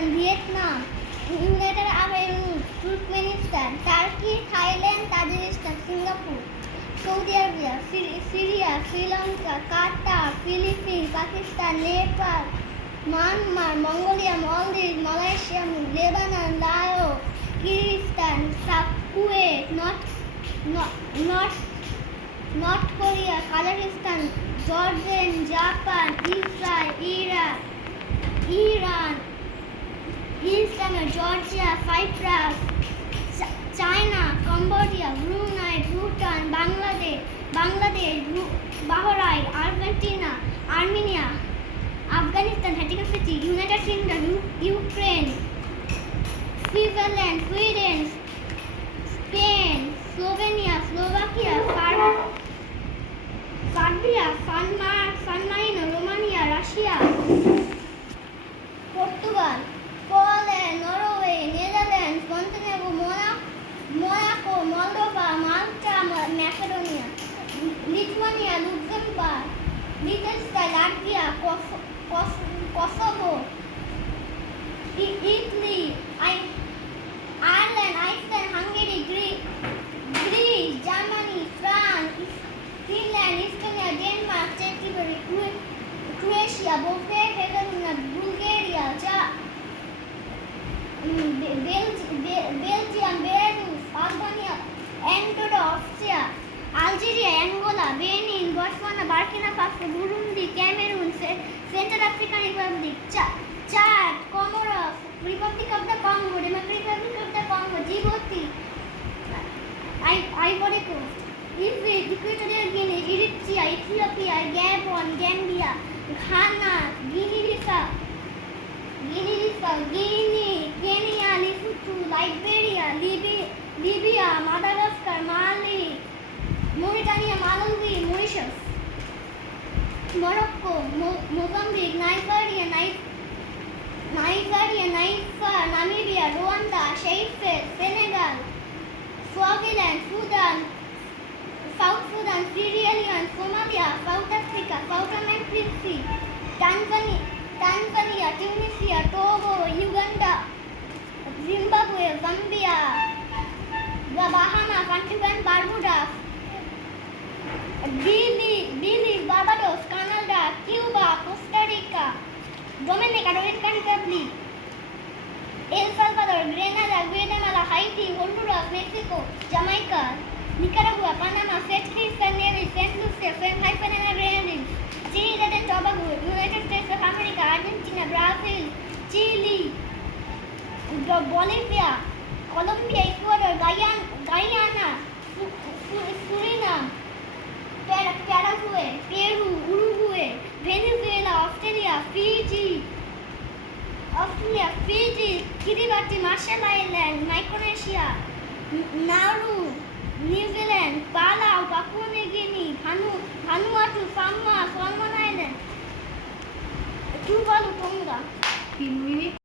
Pakistan, Vietnam, United Arab Emirates, Turkmenistan, Turkey, Thailand, Tajikistan, Singapore, Saudi Arabia, Syria, Sri Lanka, Qatar, Philippines, Pakistan, Nepal, Myanmar, Mongolia, Maldives, Malaysia, Lebanon, Laos, Kyrgyzstan, Kuwait, North Korea, Kazakhstan, Jordan, Japan, Israel, Iraq, Iran, East Timor, Georgia, Cyprus, China, Cambodia, Brunei, Bhutan, Bangladesh, Bahrain, Argentina, Armenia, Afghanistan, Vatican City, United Kingdom, Ukraine, Switzerland, Sweden, Spain, Slovenia, Slovakia, Serbia, San Marino, Romania, Russia, Portugal, Poland, Norway, Netherlands, Montenegro, Monaco, Moldova, Malta, Macedonia, Lithuania, Luxembourg, Liechtenstein, Latvia, Kosovo, Italy, Ireland, Iceland, Hungary, Greece, Germany, France, Finland, Estonia, Denmark, Czech Republic, Croatia, Bosnia and Herzegovina, Bulgaria, Belgium, Belarus, Albania, Andorra, Austria, Algeria, Angola, Benin, Botswana, Burkina Faso, Burundi, Cameroon, Central African Republic, Chad, Comoros, Republic of the Congo, Democratic Republic of the Congo, Djibouti, Ivory Coast, Egypt, Equatorial Guinea, Eritrea, Ethiopia, Gabon, Gambia, Ghana, Guinea-Bissau, Kenya, Lesotho, Liberia, Libya, Madagascar, Mali, Mauritania, Malawi, Mauritius, Morocco, Mozambique, Nigeria, Namibia, Rwanda, Seychelles, Senegal, Swaziland, Sudan, South Sudan, Sierra Leone, Somalia, South Africa, Southern Principe, Tanzania, Tunisia, Togo, Uganda, Zimbabwe, Zambia, the Bahamas, Antigua and Barbuda, Belize, Barbados, Canada, Cuba, Costa Rica, Dominican Republic, El Salvador, Grenada, Guatemala, Haiti, Honduras, Mexico, Jamaica, Nicaragua, Panama, St. Kitts and Nevis, St. Lucia, St. and Grenadines, Trinidad and Tobago, United States of America, Argentina, Brazil, Chile, Bolivia, Colombia, Ecuador, Guyana, Suriname, Paraguay, Peru, Uruguay, Venezuela, Australia, Fiji, Kiribati, Marshall Island, Micronesia, Nauru, New Zealand, Palau, Papua New Guinea, Vanuatu, Samoa, Solomon Island, Tuvalu, Tonga.